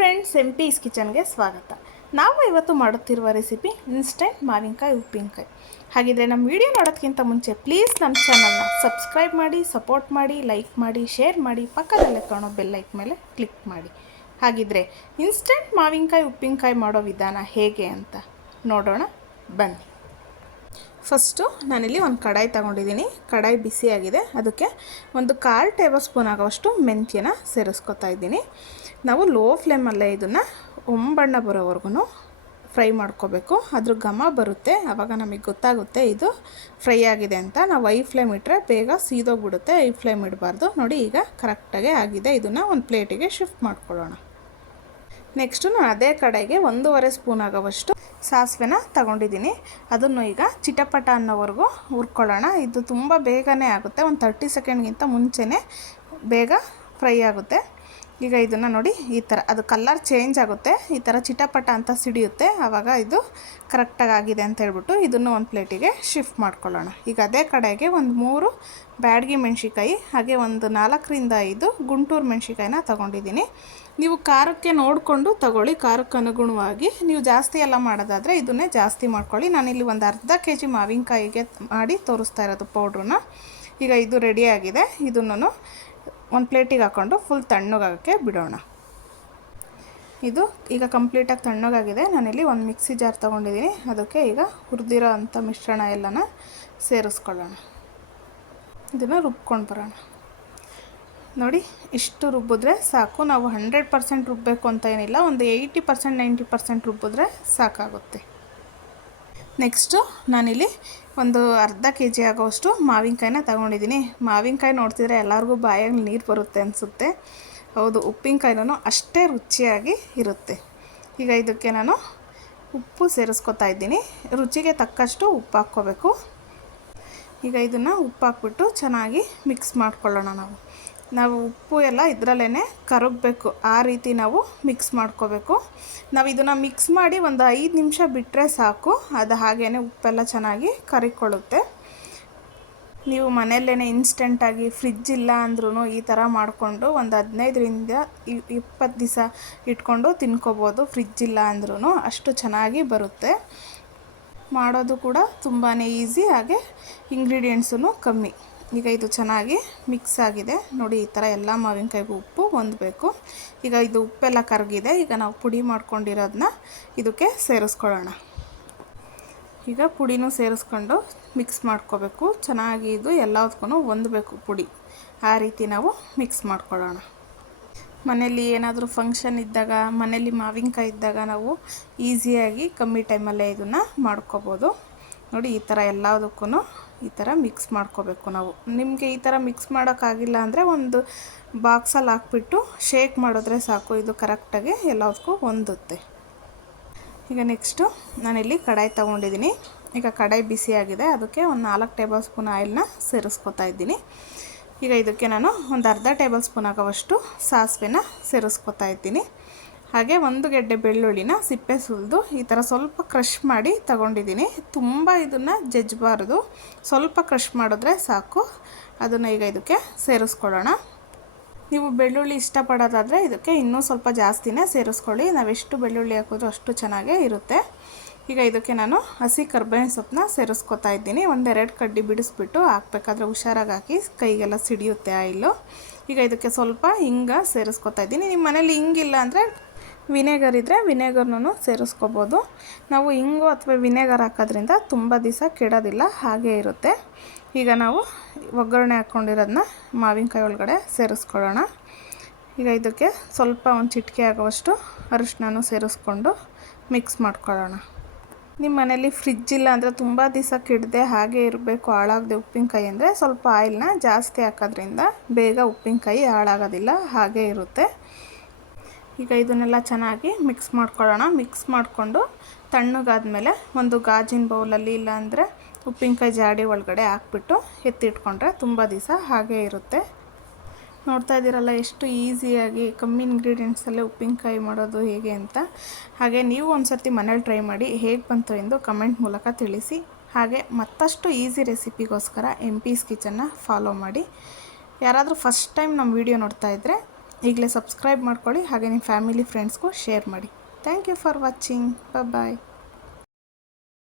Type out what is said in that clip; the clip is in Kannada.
ಫ್ರೆಂಡ್ಸ್ ಎಂ ಇಸ್ ಕಿಚನ್ಗೆ ಸ್ವಾಗತ. ನಾವು ಇವತ್ತು ಮಾಡುತ್ತಿರುವ ರೆಸಿಪಿ ಇನ್ಸ್ಟೆಂಟ್ ಮಾವಿನಕಾಯಿ, ಉಪ್ಪಿನಕಾಯಿ. ಹಾಗಿದ್ರೆ ನಮ್ಮ ವಿಡಿಯೋ ನೋಡೋದಕ್ಕಿಂತ ಮುಂಚೆ ಪ್ಲೀಸ್ ನಮ್ಮ ಚಾನಲ್ನ ಸಬ್ಸ್ಕ್ರೈಬ್ ಮಾಡಿ ಸಪೋರ್ಟ್ ಮಾಡಿ ಲೈಕ್ ಮಾಡಿ ಶೇರ್ ಮಾಡಿ, ಪಕ್ಕದಲ್ಲೇ ಕಾಣೋ ಬೆಲ್ ಲೈಕ್ ಮೇಲೆ ಕ್ಲಿಕ್ ಮಾಡಿ. ಹಾಗಿದ್ರೆ ಇನ್ಸ್ಟೆಂಟ್ ಮಾವಿನಕಾಯಿ, ಉಪ್ಪಿನಕಾಯಿ ಮಾಡೋ ವಿಧಾನ ಹೇಗೆ ಅಂತ ನೋಡೋಣ. ಬನ್ನಿ. ಫಸ್ಟು ನಾನಿಲ್ಲಿ ಒಂದು ಕಡಾಯಿ ತಗೊಂಡಿದ್ದೀನಿ ಕಡಾಯಿ ಬಿಸಿಯಾಗಿದೆ ಅದಕ್ಕೆ ಒಂದು ಕಾಲು ಟೇಬಲ್ ಸ್ಪೂನ್ ಆಗೋವಷ್ಟು ಮೆಂತ್ಯನ ಸೇರಿಸ್ಕೊತಾ ಇದ್ದೀನಿ. ನಾವು ಲೋ ಫ್ಲೇಮಲ್ಲೇ ಇದನ್ನು ಒಂಬಣ್ಣ ಬರೋವರೆಗೂ ಫ್ರೈ ಮಾಡ್ಕೋಬೇಕು. ಅದ್ರ ಘಮ ಬರುತ್ತೆ. ಆವಾಗ ನಮಗೆ ಗೊತ್ತಾಗುತ್ತೆ ಇದು ಫ್ರೈ ಆಗಿದೆ ಅಂತ. ನಾವು ಐ ಫ್ಲೇಮ್ ಇಟ್ಟರೆ ಬೇಗ ಸೀದೋಗ್ಬಿಡುತ್ತೆ. I flame ಇಡಬಾರ್ದು. ನೋಡಿ ಈಗ ಕರೆಕ್ಟಾಗೆ ಆಗಿದೆ. ಇದನ್ನು ಒಂದು ಪ್ಲೇಟಿಗೆ ಶಿಫ್ಟ್ ಮಾಡ್ಕೊಳ್ಳೋಣ. ನೆಕ್ಸ್ಟು ನಾನು ಅದೇ ಕಡೆಗೆ ಒಂದೂವರೆ ಸ್ಪೂನ್ ಆಗೋವಷ್ಟು ಸಾಸಿವೆನ ತಗೊಂಡಿದ್ದೀನಿ. ಅದನ್ನು ಈಗ ಚಿಟಪಟ ಅನ್ನೋವರೆಗೂ ಹುರ್ಕೊಳ್ಳೋಣ. ಇದು ತುಂಬ ಬೇಗನೆ ಆಗುತ್ತೆ. ಒಂದು ತರ್ಟಿ ಸೆಕೆಂಡ್ಗಿಂತ ಮುಂಚೆನೇ ಬೇಗ ಫ್ರೈ ಆಗುತ್ತೆ. ಈಗ ಇದನ್ನು ನೋಡಿ ಈ ಥರ ಅದು ಕಲರ್ ಚೇಂಜ್ ಆಗುತ್ತೆ. ಈ ಥರ ಚಿಟಪಟ ಅಂತ ಸಿಡಿಯುತ್ತೆ. ಆವಾಗ ಇದು ಕರೆಕ್ಟಾಗಿ ಆಗಿದೆ ಅಂತ ಹೇಳ್ಬಿಟ್ಟು ಇದನ್ನು ಒಂದು ಪ್ಲೇಟಿಗೆ ಶಿಫ್ಟ್ ಮಾಡ್ಕೊಳ್ಳೋಣ. ಈಗ ಅದೇ ಕಡೆಗೆ ಒಂದು ಮೂರು ಬ್ಯಾಡ್ಗಿ ಮೆಣಸಿಕಾಯಿ ಹಾಗೆ ಒಂದು ನಾಲ್ಕರಿಂದ ಐದು ಗುಂಟೂರು ಮೆಣಸಿಕಾಯಿನ ತೊಗೊಂಡಿದ್ದೀನಿ. ನೀವು ಖಾರಕ್ಕೆ ನೋಡಿಕೊಂಡು ತಗೊಳ್ಳಿ. ಖಾರಕ್ಕೆ ಅನುಗುಣವಾಗಿ ನೀವು ಜಾಸ್ತಿ ಎಲ್ಲ ಮಾಡೋದಾದರೆ ಇದನ್ನೇ ಜಾಸ್ತಿ ಮಾಡ್ಕೊಳ್ಳಿ. ನಾನಿಲ್ಲಿ ಒಂದು ಅರ್ಧ ಕೆ ಜಿ ಮಾವಿನಕಾಯಿಗೆ ಮಾಡಿ ತೋರಿಸ್ತಾ ಇರೋದು ಪೌಡ್ರನ್ನ ಈಗ ಇದು ರೆಡಿಯಾಗಿದೆ ಇದನ್ನು ಒಂದು ಪ್ಲೇಟಿಗೆ ಹಾಕ್ಕೊಂಡು ಫುಲ್ ತಣ್ಣಗಾಗೋಕ್ಕೆ ಬಿಡೋಣ. ಇದು ಈಗ ಕಂಪ್ಲೀಟಾಗಿ ತಣ್ಣಗಾಗಿದೆ. ನಾನಿಲ್ಲಿ ಒಂದು ಮಿಕ್ಸಿ ಜಾರ್ ತೊಗೊಂಡಿದ್ದೀನಿ ಅದಕ್ಕೆ ಈಗ ಹುರಿದಿರೋ ಅಂಥ ಮಿಶ್ರಣ ಎಲ್ಲನ ಸೇರಿಸ್ಕೊಳ್ಳೋಣ. ಇದನ್ನು ರುಬ್ಕೊಂಡು ಬರೋಣ. ನೋಡಿ, ಇಷ್ಟು ರುಬ್ಬಿದ್ರೆ ಸಾಕು. ನಾವು ಹಂಡ್ರೆಡ್ ಪರ್ಸೆಂಟ್ ರುಬ್ಬಬೇಕು ಅಂತ ಏನಿಲ್ಲ. ಒಂದು ಏಯ್ಟಿ ಪರ್ಸೆಂಟ್ ನೈಂಟಿ ಪರ್ಸೆಂಟ್ ರುಬ್ಬಿದ್ರೆ ಸಾಕಾಗುತ್ತೆ. ನೆಕ್ಸ್ಟು ನಾನಿಲ್ಲಿ ಒಂದು ಅರ್ಧ ಕೆ ಜಿ ಆಗೋವಷ್ಟು ಮಾವಿನಕಾಯಿನ ತಗೊಂಡಿದ್ದೀನಿ. ಮಾವಿನಕಾಯಿ ನೋಡ್ತಿದ್ರೆ ಎಲ್ಲರಿಗೂ ಬಾಯಲ್ಲಿ ನೀರು ಬರುತ್ತೆ ಅನಿಸುತ್ತೆ. ಹೌದು, ಉಪ್ಪಿನಕಾಯಿನೂ ಅಷ್ಟೇ ರುಚಿಯಾಗಿ ಇರುತ್ತೆ. ಈಗ ಇದಕ್ಕೆ ನಾನು ಉಪ್ಪು ಸೇರಿಸ್ಕೊತಾ ಇದ್ದೀನಿ. ರುಚಿಗೆ ತಕ್ಕಷ್ಟು ಉಪ್ಪು ಹಾಕ್ಕೋಬೇಕು. ಈಗ ಇದನ್ನು ಉಪ್ಪು ಹಾಕ್ಬಿಟ್ಟು ಚೆನ್ನಾಗಿ ಮಿಕ್ಸ್ ಮಾಡ್ಕೊಳ್ಳೋಣ ನಾವು. ನಾವು ಉಪ್ಪು ಎಲ್ಲ ಇದರಲ್ಲೇ ಕರಗಬೇಕು. ಆ ರೀತಿ ನಾವು ಮಿಕ್ಸ್ ಮಾಡ್ಕೋಬೇಕು. ನಾವು ಇದನ್ನು ಮಿಕ್ಸ್ ಮಾಡಿ ಒಂದು ಐದು ನಿಮಿಷ ಬಿಟ್ಟರೆ ಸಾಕು. ಅದು ಹಾಗೇ ಉಪ್ಪೆಲ್ಲ ಚೆನ್ನಾಗಿ ಕರಿಕೊಳ್ಳುತ್ತೆ ನೀವು ಮನೆಯಲ್ಲೇ ಇನ್ಸ್ಟೆಂಟಾಗಿ ಫ್ರಿಜ್ ಇಲ್ಲ ಅಂದ್ರೂ ಈ ಥರ ಮಾಡಿಕೊಂಡು ಒಂದು ಹದಿನೈದರಿಂದ ಇಪ್ಪತ್ತು ದಿವಸ ಇಟ್ಕೊಂಡು ತಿನ್ಕೋಬೋದು. ಫ್ರಿಜ್ ಇಲ್ಲ ಅಂದ್ರೂ ಅಷ್ಟು ಚೆನ್ನಾಗಿ ಬರುತ್ತೆ. ಮಾಡೋದು ಕೂಡ ತುಂಬಾ ಈಸಿ ಹಾಗೆ ಇಂಗ್ರೀಡಿಯೆಂಟ್ಸೂ ಕಮ್ಮಿ. ಈಗ ಇದು ಚೆನ್ನಾಗಿ ಮಿಕ್ಸ್ ಆಗಿದೆ. ನೋಡಿ, ಈ ಥರ ಎಲ್ಲ ಮಾವಿನಕಾಯಿಗೂ ಉಪ್ಪು ಹೊಂದಬೇಕು. ಈಗ ಇದು ಉಪ್ಪೆಲ್ಲ ಕರಗಿದೆ. ಈಗ ನಾವು ಪುಡಿ ಮಾಡ್ಕೊಂಡಿರೋದನ್ನ ಇದಕ್ಕೆ ಸೇರಿಸ್ಕೊಳ್ಳೋಣ. ಈಗ ಪುಡಿನೂ ಸೇರಿಸ್ಕೊಂಡು ಮಿಕ್ಸ್ ಮಾಡ್ಕೋಬೇಕು. ಚೆನ್ನಾಗಿ ಇದು ಎಲ್ಲದಕ್ಕೂ ಹೊಂದಬೇಕು ಪುಡಿ. ಆ ರೀತಿ ನಾವು ಮಿಕ್ಸ್ ಮಾಡ್ಕೊಳ್ಳೋಣ. ಮನೇಲಿ ಏನಾದರೂ ಫಂಕ್ಷನ್ ಇದ್ದಾಗ ಮನೇಲಿ ಮಾವಿನಕಾಯಿ ಇದ್ದಾಗ ನಾವು ಈಸಿಯಾಗಿ ಕಮ್ಮಿ ಟೈಮಲ್ಲೇ ಇದನ್ನು ಮಾಡ್ಕೋಬೋದು. ನೋಡಿ, ಈ ಥರ ಎಲ್ಲದಕ್ಕೂ ಈ ಥರ ಮಿಕ್ಸ್ ಮಾಡ್ಕೋಬೇಕು ನಾವು. ನಿಮಗೆ ಈ ಥರ ಮಿಕ್ಸ್ ಮಾಡೋಕ್ಕಾಗಿಲ್ಲ ಅಂದರೆ ಒಂದು ಬಾಕ್ಸಲ್ಲಿ ಹಾಕ್ಬಿಟ್ಟು ಶೇಕ್ ಮಾಡಿದ್ರೆ ಸಾಕು. ಇದು ಕರೆಕ್ಟಾಗಿ ಎಲ್ಲದಕ್ಕೂ ಹೊಂದುತ್ತೆ ಈಗ ನೆಕ್ಸ್ಟು ನಾನಿಲ್ಲಿ ಕಡಾಯಿ ತೊಗೊಂಡಿದ್ದೀನಿ. ಈಗ ಕಡಾಯಿ ಬಿಸಿಯಾಗಿದೆ ಅದಕ್ಕೆ ಒಂದು ನಾಲ್ಕು ಟೇಬಲ್ ಸ್ಪೂನ್ ಆಯಿಲ್ನ ಸೇರಿಸ್ಕೊತಾ ಇದ್ದೀನಿ. ಈಗ ಇದಕ್ಕೆ ನಾನು ಒಂದು ಅರ್ಧ ಟೇಬಲ್ ಸ್ಪೂನ್ ಆಗೋವಷ್ಟು ಸಾಸಿವೆನ ಸೇರಿಸ್ಕೊತಾ ಇದ್ದೀನಿ. ಹಾಗೆ ಒಂದು ಗೆಡ್ಡೆ ಬೆಳ್ಳುಳ್ಳಿನ ಸಿಪ್ಪೆ ಸುಲಿದು ಈ ಥರ ಸ್ವಲ್ಪ ಕ್ರಷ್ ಮಾಡಿ ತಗೊಂಡಿದ್ದೀನಿ. ತುಂಬ ಇದನ್ನು ಜಜ್ಜಬಾರ್ದು ಸ್ವಲ್ಪ ಕ್ರಷ್ ಮಾಡಿದ್ರೆ ಸಾಕು. ಅದನ್ನು ಈಗ ಇದಕ್ಕೆ ಸೇರಿಸ್ಕೊಳ್ಳೋಣ. ನೀವು ಬೆಳ್ಳುಳ್ಳಿ ಇಷ್ಟಪಡೋದಾದರೆ ಇದಕ್ಕೆ ಇನ್ನೂ ಸ್ವಲ್ಪ ಜಾಸ್ತಿನೇ ಸೇರಿಸ್ಕೊಳ್ಳಿ. ನಾವೆಷ್ಟು ಬೆಳ್ಳುಳ್ಳಿ ಹಾಕಿದ್ರೂ ಅಷ್ಟು ಚೆನ್ನಾಗೇ ಇರುತ್ತೆ. ಈಗ ಇದಕ್ಕೆ ನಾನು ಹಸಿ ಕರ್ಬೇವಿನ ಸೊಪ್ಪನ್ನ ಸೇರಿಸ್ಕೊತಾ ಇದ್ದೀನಿ. ಒಂದೆರಡು ಕಡ್ಡಿ ಬಿಡಿಸ್ಬಿಟ್ಟು ಹಾಕ್ಬೇಕಾದ್ರೆ ಹುಷಾರಾಗಿ ಹಾಕಿ ಕೈಗೆಲ್ಲ ಸಿಡಿಯುತ್ತೆ ಆಯಿಲು ಈಗ ಇದಕ್ಕೆ ಸ್ವಲ್ಪ ಹಿಂಗ ಸೇರಿಸ್ಕೊತಾ ಇದ್ದೀನಿ. ನಿಮ್ಮ ಮನೇಲಿ ಹಿಂಗಿಲ್ಲ ಅಂದರೆ ವಿನೆಗರ್ ಇದ್ದರೆ ವಿನೆಗರ್ನೂ ಸೇರಿಸ್ಕೋಬೋದು. ನಾವು ಇಂಗು ಅಥವಾ ವಿನೆಗರ್ ಹಾಕೋದ್ರಿಂದ ತುಂಬ ದಿವಸ ಕೆಡೋದಿಲ್ಲ, ಹಾಗೇ ಇರುತ್ತೆ. ಈಗ ನಾವು ಒಗ್ಗರಣೆ ಹಾಕ್ಕೊಂಡಿರೋದನ್ನ ಮಾವಿನಕಾಯಿ ಒಳಗಡೆ ಸೇರಿಸ್ಕೊಳ್ಳೋಣ. ಈಗ ಇದಕ್ಕೆ ಸ್ವಲ್ಪ ಒಂದು ಚಿಟಿಕೆ ಆಗುವಷ್ಟು ಅರಿಶಿನೂ ಸೇರಿಸ್ಕೊಂಡು ಮಿಕ್ಸ್ ಮಾಡ್ಕೊಳ್ಳೋಣ. ನಿಮ್ಮ ಮನೇಲಿ ಫ್ರಿಜ್ ಇಲ್ಲ ಅಂದರೆ ತುಂಬ ದಿವಸ ಕಿಡದೆ ಹಾಗೆ ಇರಬೇಕು, ಹಾಳಾಗದೆ ಉಪ್ಪಿನಕಾಯಿ ಅಂದರೆ ಸ್ವಲ್ಪ ಆಯಿಲ್ನ ಜಾಸ್ತಿ ಹಾಕೋದ್ರಿಂದ ಬೇಗ ಉಪ್ಪಿನಕಾಯಿ ಹಾಳಾಗೋದಿಲ್ಲ, ಹಾಗೇ ಇರುತ್ತೆ. ಈಗ ಇದನ್ನೆಲ್ಲ ಚೆನ್ನಾಗಿ ಮಿಕ್ಸ್ ಮಾಡ್ಕೊಳ್ಳೋಣ. ಮಿಕ್ಸ್ ಮಾಡಿಕೊಂಡು ತಣ್ಣಗಾದ್ಮೇಲೆ ಒಂದು ಗಾಜಿನ ಬೌಲಲ್ಲಿ ಇಲ್ಲಾಂದರೆ ಉಪ್ಪಿನಕಾಯಿ ಜಾಡಿ ಒಳಗಡೆ ಹಾಕ್ಬಿಟ್ಟು ಎತ್ತಿಟ್ಕೊಂಡ್ರೆ ತುಂಬ ದಿವಸ ಹಾಗೇ ಇರುತ್ತೆ. ನೋಡ್ತಾ ಇದ್ದೀರಲ್ಲ ಎಷ್ಟು ಈಸಿಯಾಗಿ ಕಮ್ಮಿ ಇಂಗ್ರೀಡಿಯೆಂಟ್ಸಲ್ಲೇ ಉಪ್ಪಿನಕಾಯಿ ಮಾಡೋದು ಹೇಗೆ ಅಂತ. ಹಾಗೆ ನೀವು ಒಂದು ಸರ್ತಿ ಮನೇಲಿ ಟ್ರೈ ಮಾಡಿ ಹೇಗೆ ಬಂತು ಎಂದು ಕಮೆಂಟ್ ಮೂಲಕ ತಿಳಿಸಿ. ಹಾಗೆ ಮತ್ತಷ್ಟು ಈಸಿ ರೆಸಿಪಿಗೋಸ್ಕರ ಎಂ ಪೀಸ್ ಕಿಚನ್ನ ಫಾಲೋ ಮಾಡಿ. ಯಾರಾದರೂ ಫಸ್ಟ್ ಟೈಮ್ ನಮ್ಮ ವಿಡಿಯೋ ನೋಡ್ತಾ ಇದ್ದರೆ ಈಗಲೇ ಸಬ್ಸ್ಕ್ರೈಬ್ ಮಾಡ್ಕೊಳ್ಳಿ ಹಾಗೆ ನಿಮ್ಮ ಫ್ಯಾಮಿಲಿ ಫ್ರೆಂಡ್ಸ್ಗೂ ಶೇರ್ ಮಾಡಿ. Thank you for watching bye